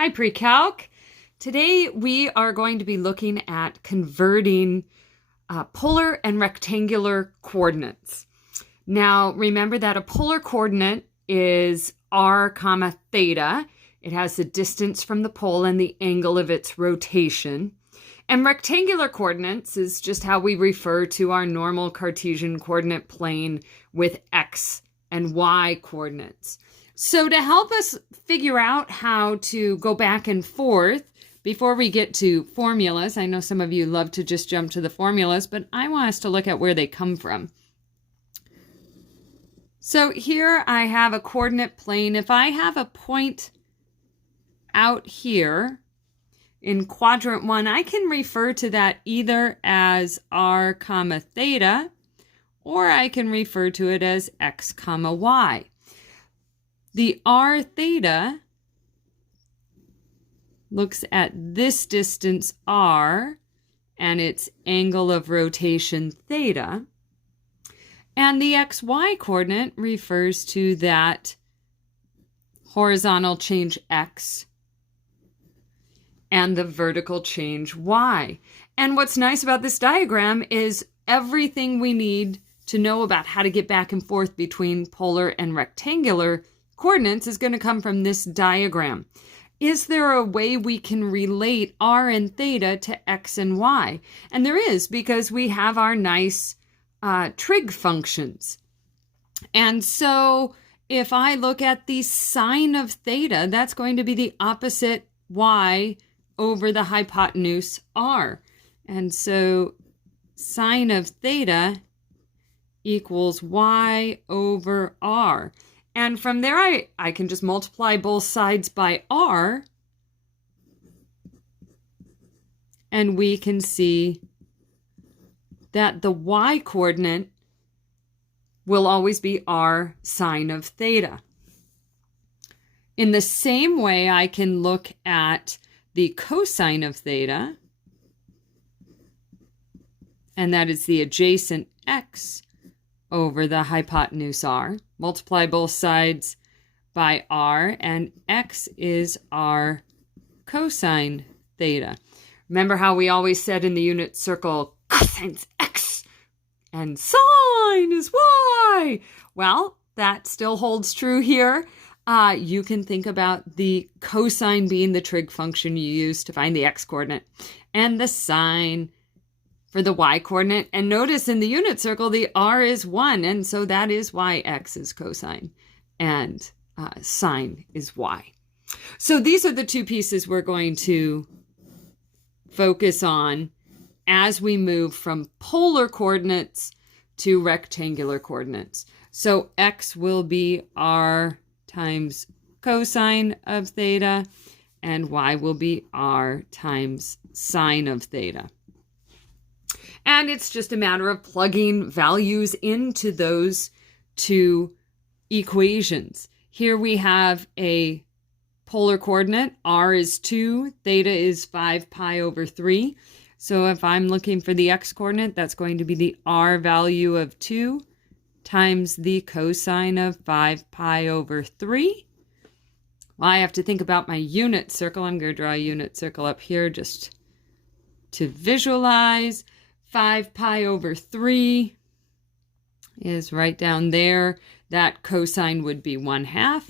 Hi, Pre-Calc. Today we are going to be looking at converting polar and rectangular coordinates. Now, remember that a polar coordinate is r comma theta. It has the distance from the pole and the angle of its rotation. And rectangular coordinates is just how we refer to our normal Cartesian coordinate plane with x and y coordinates. So to help us figure out how to go back and forth before we get to formulas, I know some of you love to just jump to the formulas, but I want us to look at where they come from. So here I have a coordinate plane. If I have a point out here in quadrant 1, I can refer to that either as r comma theta, or I can refer to it as x comma y. The r theta looks at this distance r and its angle of rotation theta. And the xy coordinate refers to that horizontal change x and the vertical change y. And what's nice about this diagram is everything we need to know about how to get back and forth between polar and rectangular coordinates is going to come from this diagram. Is there a way we can relate r and theta to x and y? And there is, because we have our nice trig functions. And so if I look at the sine of theta, that's going to be the opposite y over the hypotenuse r. And so sine of theta equals y over r. And from there, I can just multiply both sides by r, and we can see that the y-coordinate will always be r sine of theta. In the same way, I can look at the cosine of theta, and that is the adjacent x over the hypotenuse r. Multiply both sides by r, and x is r cosine theta. Remember how we always said in the unit circle, cosine's x and sine is y? Well, that still holds true here. You can think about the cosine being the trig function you use to find the x-coordinate, and the sine for the y-coordinate. And notice in the unit circle, the r is 1, and so that is why x is cosine, and sine is y. So these are the two pieces we're going to focus on as we move from polar coordinates to rectangular coordinates. So x will be r times cosine of theta, and y will be r times sine of theta. And it's just a matter of plugging values into those two equations. Here we have a polar coordinate. R is 2, theta is 5 pi over 3. So if I'm looking for the x-coordinate, that's going to be the r value of 2 times the cosine of 5 pi over 3. Well, I have to think about my unit circle. I'm going to draw a unit circle up here just to visualize. 5 pi over 3 is right down there. That cosine would be 1/2.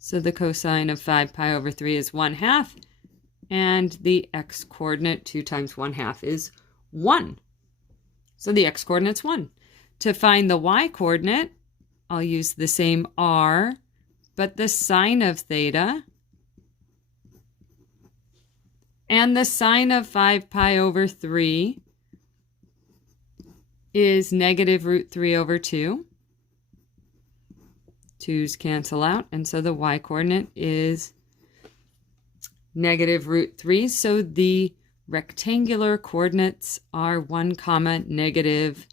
So the cosine of 5 pi over 3 is 1/2. And the x-coordinate, 2 times 1/2 is 1. So the x-coordinate's 1. To find the y-coordinate, I'll use the same r, but the sine of theta, and the sine of 5 pi over 3 is negative root 3 over 2. 2's cancel out, and so the y-coordinate is negative root 3. So the rectangular coordinates are 1 comma negative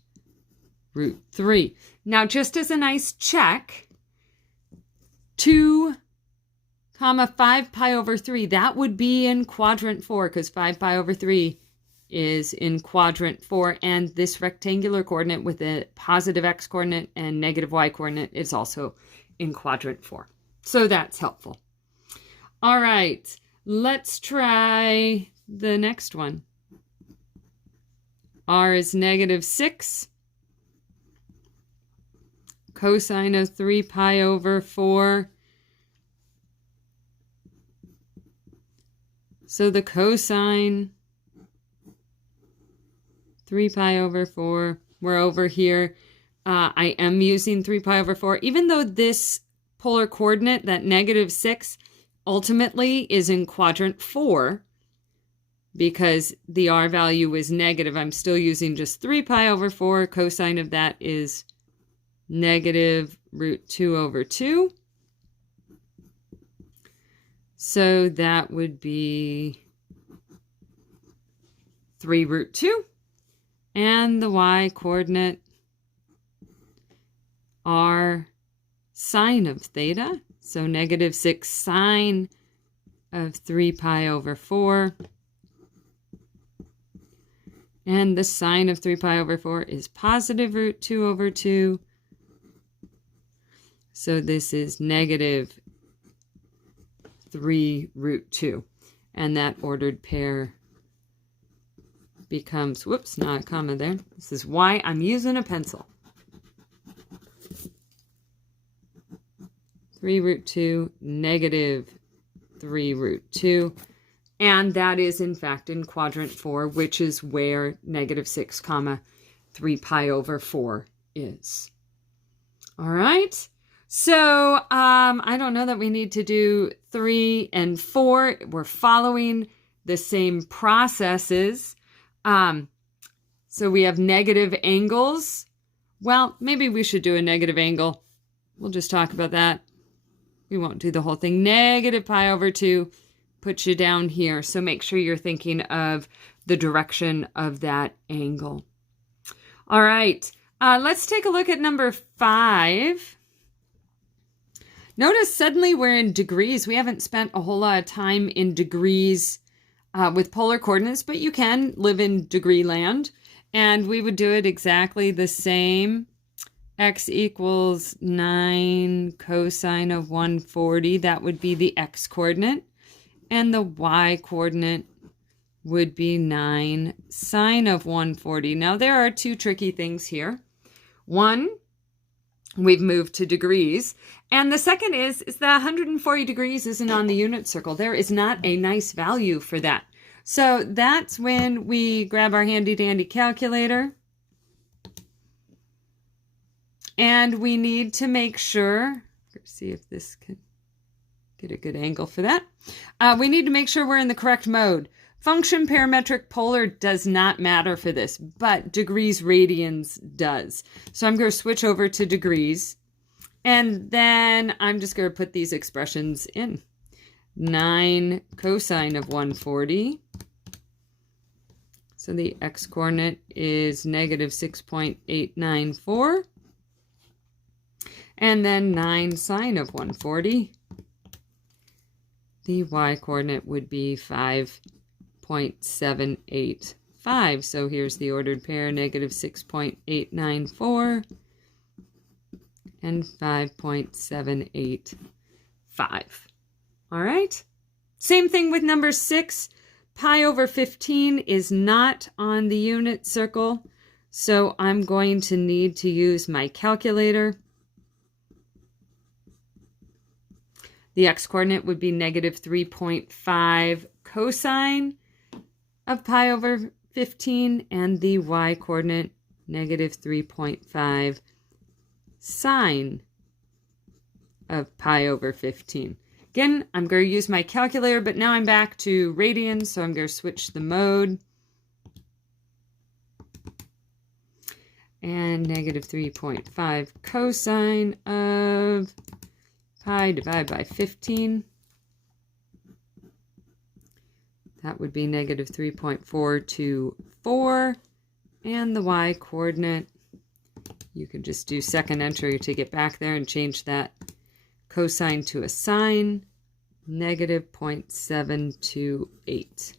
root 3. Now, just as a nice check, 2 comma 5 pi over 3, that would be in quadrant 4, because 5 pi over 3 is in quadrant 4, and this rectangular coordinate with a positive x-coordinate and negative y-coordinate is also in quadrant 4. So that's helpful. All right, let's try the next one. R is -6. Cosine of 3 pi over 4. So the cosine, 3 pi over 4, we're over here. I am using 3 pi over 4, even though this polar coordinate, that -6, ultimately is in quadrant 4, because the r value is negative. I'm still using just 3 pi over 4. Cosine of that is -√2 over 2. So that would be 3√2. And the y coordinate, r sine of theta. So -6 sine of 3 pi over 4. And the sine of 3 pi over 4 is +√2 over 2. So this is -3√2. And that ordered pair becomes, whoops, not a comma there. This is why I'm using a pencil. 3√2, -3√2. And that is, in fact, in quadrant 4, which is where -6 comma 3 pi over 4 is. All right. So I don't know that we need to do 3 and 4. We're following the same processes. So we have negative angles. Well, maybe we should do a negative angle. We'll just talk about that. We won't do the whole thing. -pi over 2 puts you down here. So make sure you're thinking of the direction of that angle. All right. Let's take a look at number 5. Notice suddenly we're in degrees. We haven't spent a whole lot of time in degrees with polar coordinates, but you can live in degree land. And we would do it exactly the same. X equals 9 cosine of 140. That would be the x coordinate. And the y coordinate would be 9 sine of 140. Now, there are two tricky things here. One, we've moved to degrees. And the second is that 140 degrees isn't on the unit circle. There is not a nice value for that. So that's when we grab our handy-dandy calculator. And we need to make sure, let's see if this can get a good angle for that. We need to make sure we're in the correct mode. Function, parametric, polar does not matter for this, but degrees radians does. So I'm going to switch over to degrees, and then I'm just going to put these expressions in. 9 cosine of 140. So the x-coordinate is -6.894. And then 9 sine of 140. The y-coordinate would be 5.785. So here's the ordered pair, -6.894 and 5.785. All right. Same thing with number 6. Pi over 15 is not on the unit circle. So I'm going to need to use my calculator. The x-coordinate would be -3.5 cosine of pi over 15, and the y-coordinate -3.5 sine of pi over 15. Again, I'm going to use my calculator, but now I'm back to radians, so I'm going to switch the mode. And -3.5 cosine of pi divided by 15. That would be -3.424. And the y-coordinate, you can just do second entry to get back there and change that cosine to a sine, -0.728.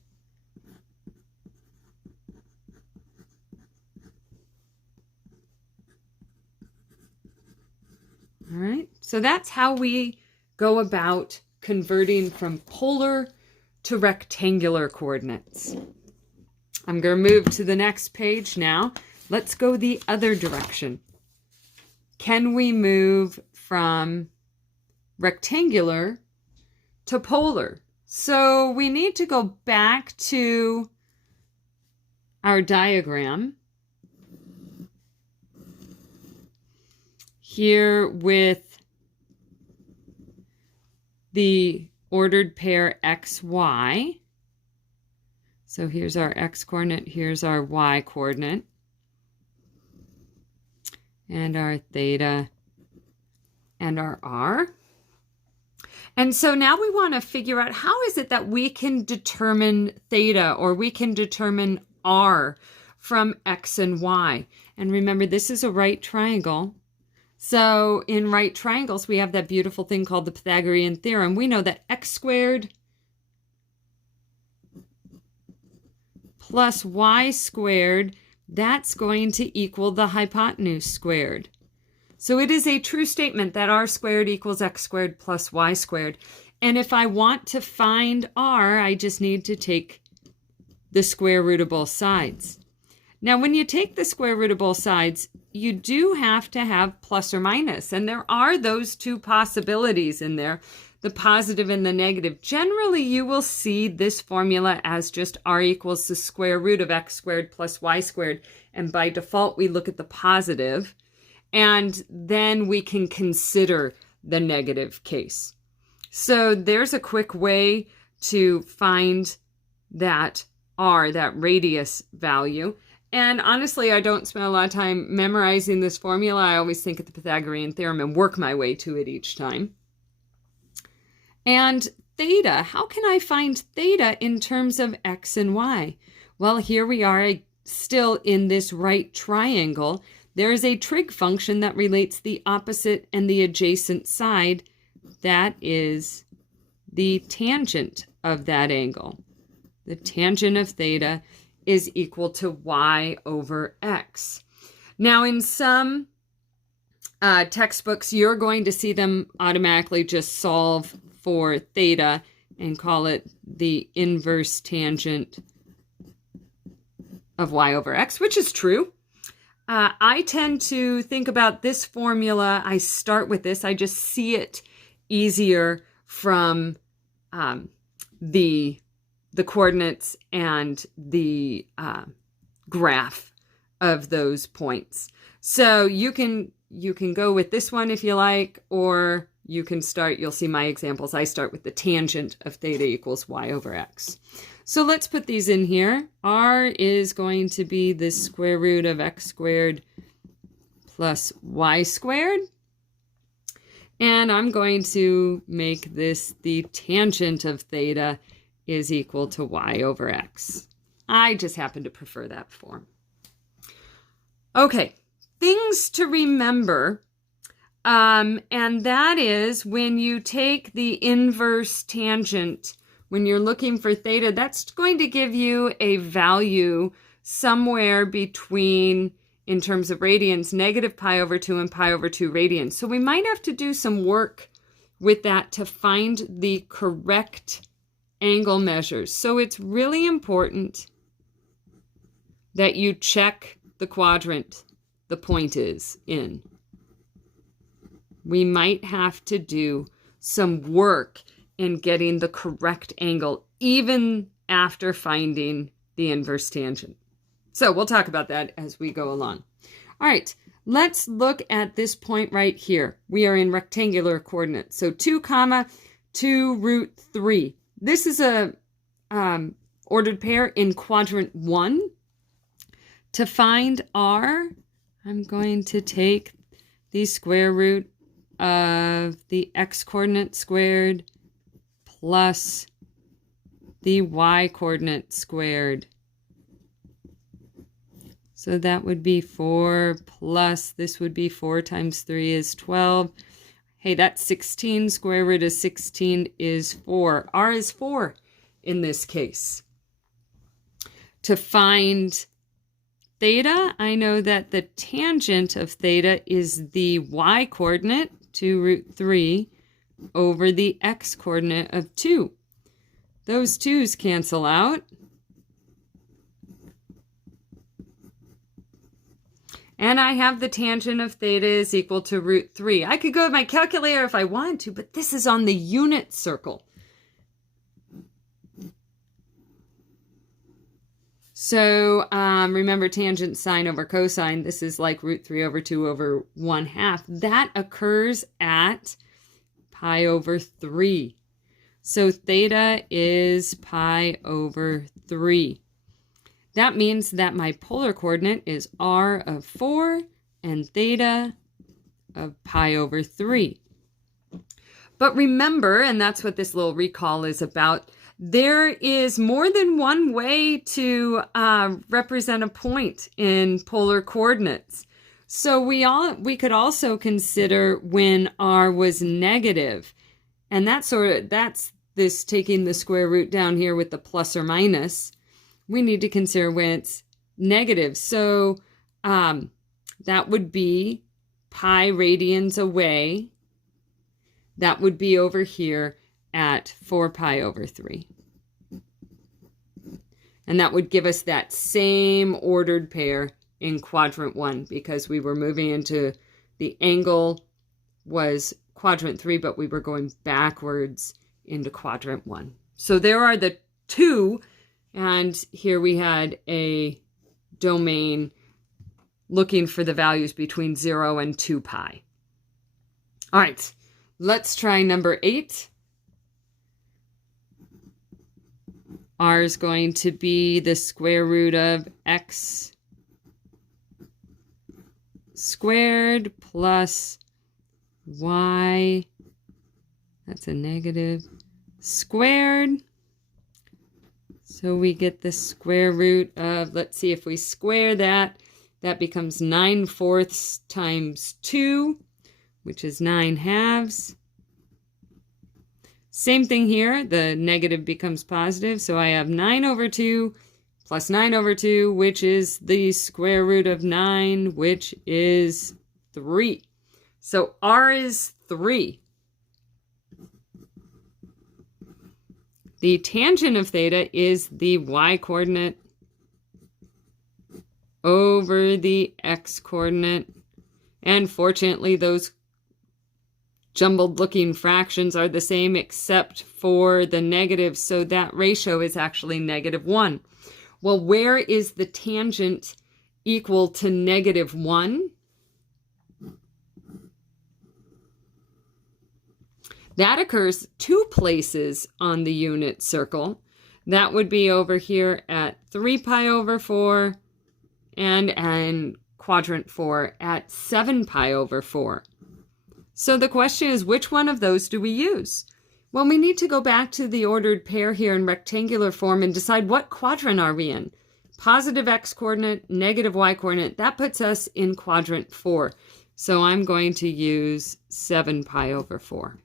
All right, so that's how we go about converting from polar to rectangular coordinates. I'm going to move to the next page now. Let's go the other direction. Can we move from rectangular to polar? So we need to go back to our diagram here with the ordered pair XY. So here's our X coordinate, here's our Y coordinate, and our theta and our R. And so now we want to figure out how is it that we can determine theta, or we can determine R from X and Y. And remember, this is a right triangle. So in right triangles, we have that beautiful thing called the Pythagorean theorem. We know that X squared plus Y squared, that's going to equal the hypotenuse squared. So it is a true statement that R squared equals X squared plus Y squared. And if I want to find R, I just need to take the square root of both sides. Now, when you take the square root of both sides, you do have to have plus or minus. And there are those two possibilities in there, the positive and the negative. Generally, you will see this formula as just R equals the square root of X squared plus Y squared. And by default, we look at the positive. And then we can consider the negative case. So there's a quick way to find that R, that radius value. And honestly, I don't spend a lot of time memorizing this formula. I always think of the Pythagorean theorem and work my way to it each time. And theta, how can I find theta in terms of X and Y? Well, here we are still in this right triangle. There is a trig function that relates the opposite and the adjacent side. That is the tangent of that angle. The tangent of theta is equal to Y over X. Now, in some textbooks, you're going to see them automatically just solve for theta and call it the inverse tangent of Y over X, which is true. I tend to think about this formula. I start with this. I just see it easier from the coordinates and the graph of those points. So you can go with this one if you like, or you can start, you'll see my examples. I start with the tangent of theta equals Y over X. So let's put these in here. R is going to be the square root of X squared plus Y squared. And I'm going to make this the tangent of theta is equal to Y over X. I just happen to prefer that form. Okay, things to remember. And that is when you take the inverse tangent, when you're looking for theta, that's going to give you a value somewhere between, in terms of radians, negative pi over 2 and pi over 2 radians. So we might have to do some work with that to find the correct angle measures. So it's really important that you check the quadrant the point is in. We might have to do some work in getting the correct angle, even after finding the inverse tangent. So we'll talk about that as we go along. All right, let's look at this point right here. We are in rectangular coordinates. So 2, 2 root 3. This is a ordered pair in quadrant 1. To find R, I'm going to take the square root of the X coordinate squared plus the Y coordinate squared. So that would be 4 plus, this would be 4 times 3 is 12. Hey, that's 16. Square root of 16 is 4. R is 4 in this case. To find theta, I know that the tangent of theta is the Y coordinate, 2 root 3, over the x-coordinate of 2. Those 2's cancel out. And I have the tangent of theta is equal to root 3. I could go with my calculator if I wanted to, but this is on the unit circle. So remember tangent sine over cosine. This is like root 3 over 2 over 1/2. That occurs at pi over 3. So theta is pi over 3. That means that my polar coordinate is r of 4 and theta of pi over 3. But remember, and that's what this little recall is about, there is more than one way to represent a point in polar coordinates. So we could also consider when r was negative, and that's this taking the square root down here with the plus or minus. We need to consider when it's negative. So that would be pi radians away. That would be over here at 4 pi over 3. And that would give us that same ordered pair in quadrant 1 because we were moving into the angle was quadrant 3, but we were going backwards into quadrant 1. So there are the two. And here we had a domain looking for the values between 0 and 2 pi. All right, let's try number 8. R is going to be the square root of x squared plus y, that's a negative, squared. So we get the square root of, let's see, if we square that, that becomes 9/4 times 2, which is 9/2. Same thing here, the negative becomes positive, so I have 9 over 2 plus 9 over 2, which is the square root of 9, which is 3. So r is 3. The tangent of theta is the y-coordinate over the x-coordinate. And fortunately, those jumbled-looking fractions are the same except for the negative, so that ratio is actually -1. Well, where is the tangent equal to -1? That occurs 2 places on the unit circle. That would be over here at 3 pi over 4 and quadrant 4 at 7 pi over 4. So the question is, which one of those do we use? Well, we need to go back to the ordered pair here in rectangular form and decide what quadrant are we in. Positive x-coordinate, negative y-coordinate, that puts us in quadrant 4. So I'm going to use 7 pi over 4.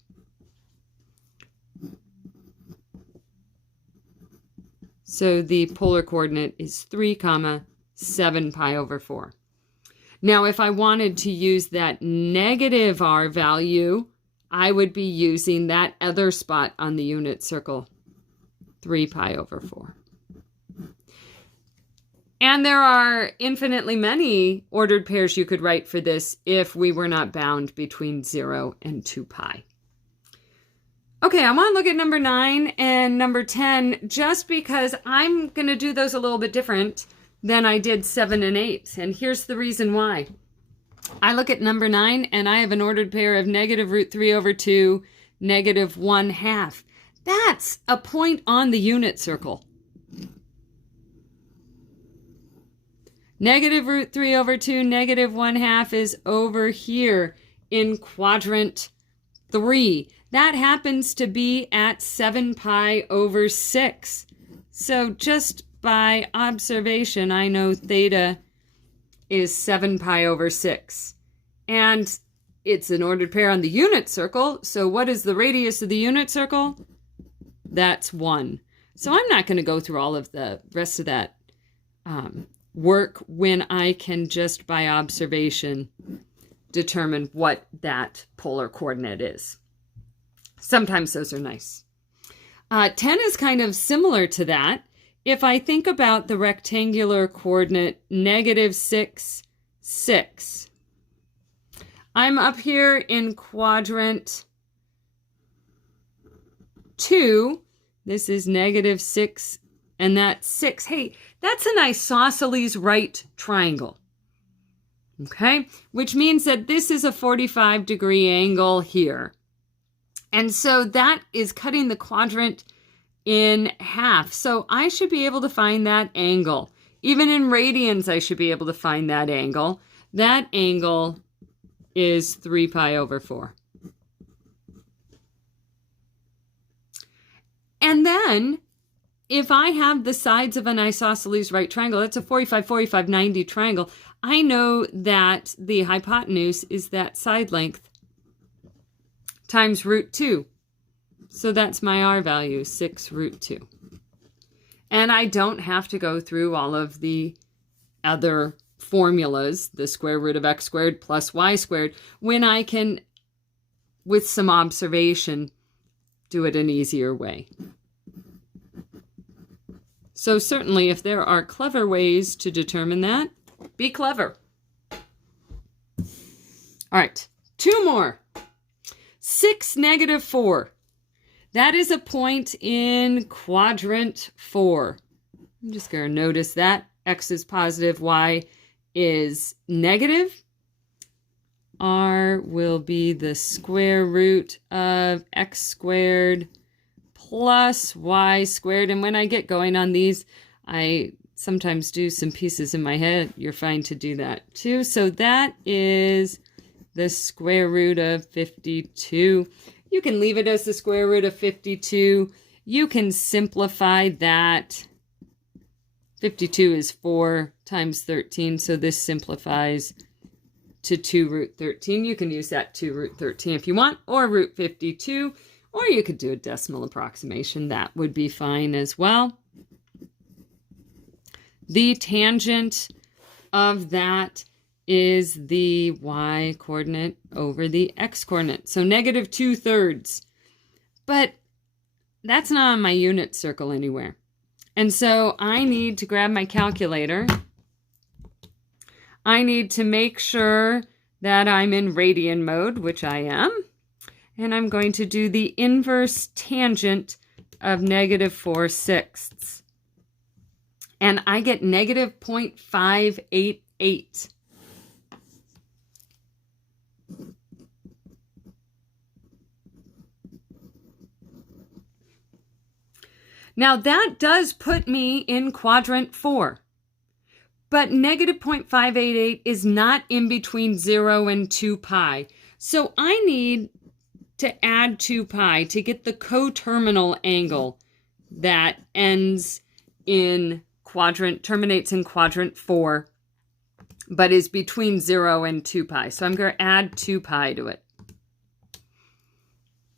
So the polar coordinate is 3, 7 pi over 4. Now, if I wanted to use that negative r value, I would be using that other spot on the unit circle, 3 pi over 4. And there are infinitely many ordered pairs you could write for this if we were not bound between 0 and 2 pi. Okay, I want to look at number 9 and number 10 just because I'm going to do those a little bit different than I did 7 and 8. And here's the reason why. I look at number 9 and I have an ordered pair of negative root 3 over 2, negative 1/2. That's a point on the unit circle. Negative root 3 over 2, negative 1/2 is over here in quadrant 3. That happens to be at 7 pi over 6. So just by observation, I know theta is 7 pi over 6. And it's an ordered pair on the unit circle. So what is the radius of the unit circle? That's 1. So I'm not going to go through all of the rest of that work when I can just by observation determine what that polar coordinate is. Sometimes those are nice. 10 is kind of similar to that. If I think about the rectangular coordinate -6, 6, I'm up here in quadrant 2. This is -6, and that's 6. Hey, that's an isosceles right triangle. Okay, which means that this is a 45-degree angle here. And so that is cutting the quadrant in half. So I should be able to find that angle. Even in radians, I should be able to find that angle. That angle is 3 pi over 4. And then if I have the sides of an isosceles right triangle, that's a 45, 45, 90 triangle, I know that the hypotenuse is that side length times √2. So that's my R value, 6 √2. And I don't have to go through all of the other formulas, the square root of x squared plus y squared, when I can, with some observation, do it an easier way. So certainly if there are clever ways to determine that, be clever. All right, 2 more. 6, -4. That is a point in quadrant 4. I'm just going to notice that. X is positive, Y is negative. R will be the square root of x squared plus y squared. And when I get going on these, I sometimes do some pieces in my head. You're fine to do that too. So that is the square root of 52. You can leave it as the square root of 52. You can simplify that. 52 is 4 times 13, so this simplifies to 2 √13. You can use that 2 √13 if you want, or √52, or you could do a decimal approximation. That would be fine as well. The tangent of that is the y coordinate over the x coordinate. So -2/3. But that's not on my unit circle anywhere. And so I need to grab my calculator. I need to make sure that I'm in radian mode, which I am. And I'm going to do the inverse tangent of -4/6. And I get -0.588. Now that does put me in quadrant 4, but -0.588 is not in between 0 and 2 pi. So I need to add 2 pi to get the coterminal angle that terminates in quadrant 4, but is between 0 and 2 pi. So I'm going to add 2 pi to it.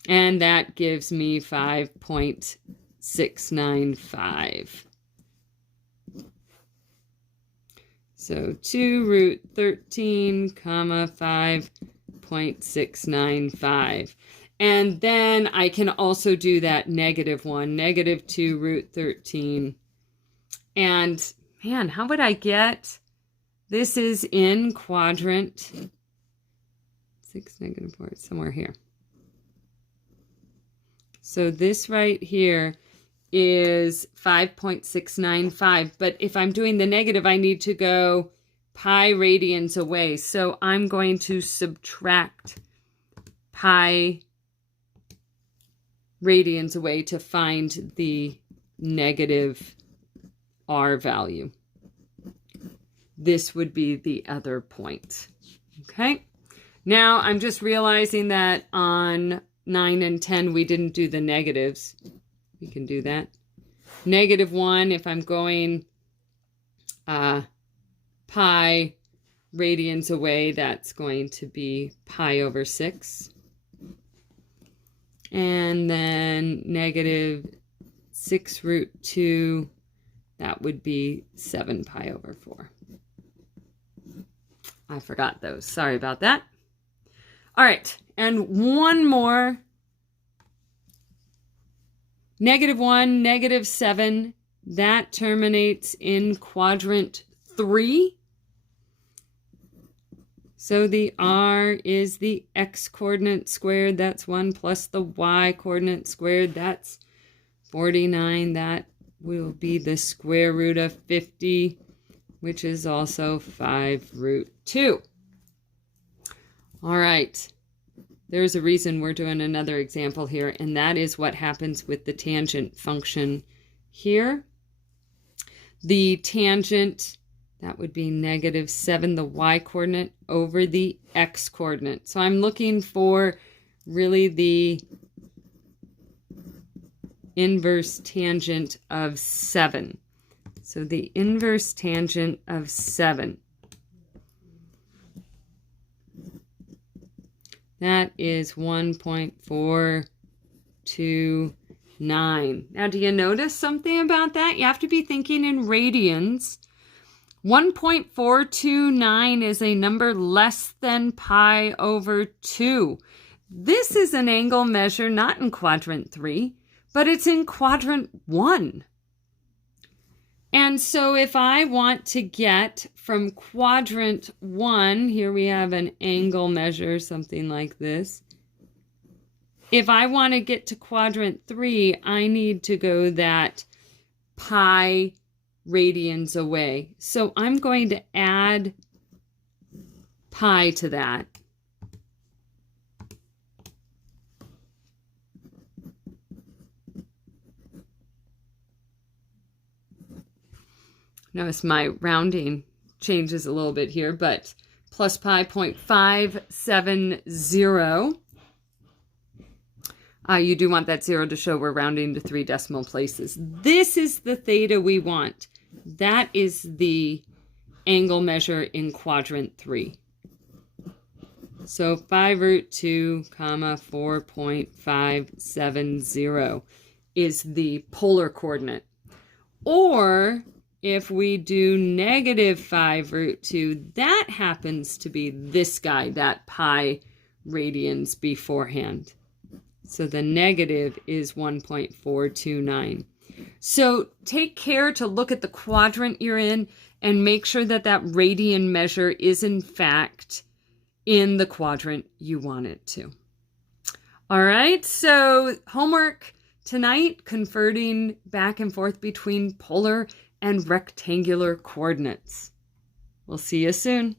And that gives me 5.695. So 2 √13, 5.695. And then I can also do that -1, -2 √13. And man, how would I get? This is in quadrant 6, -4, somewhere here. So this right here is 5.695. But if I'm doing the negative, I need to go pi radians away. So I'm going to subtract pi radians away to find the negative R value. This would be the other point. Okay. Now I'm just realizing that on 9 and 10, we didn't do the negatives. We can do that. -1, if I'm going pi radians away, that's going to be pi over 6. And then -6 √2, that would be 7 pi over 4. I forgot those. Sorry about that. All right. And one more -1, -7, that terminates in quadrant 3. So the r is the x-coordinate squared, that's 1, plus the y-coordinate squared, that's 49. That will be the square root of 50, which is also 5√2. All right. There's a reason we're doing another example here, and that is what happens with the tangent function here. The tangent, that would be -7, the y-coordinate, over the x-coordinate. So I'm looking for really the inverse tangent of 7. So the inverse tangent of 7. That is 1.429. Now, do you notice something about that? You have to be thinking in radians. 1.429 is a number less than pi/2. This is an angle measure not in quadrant 3, but it's in quadrant 1. And so if I want to get from quadrant 1, here we have an angle measure, something like this. If I want to get to quadrant 3, I need to go that pi radians away. So I'm going to add pi to that. Notice my rounding changes a little bit here, but plus pi 0.570. You do want that 0 to show we're rounding to 3 decimal places. This is the theta we want. That is the angle measure in quadrant 3. So 5√2, 4.570 is the polar coordinate. Or if we do -5√2, that happens to be this guy, that pi radians beforehand. So the negative is 1.429. So take care to look at the quadrant you're in and make sure that that radian measure is in fact in the quadrant you want it to. All right, so homework tonight, converting back and forth between polar and rectangular coordinates. We'll see you soon.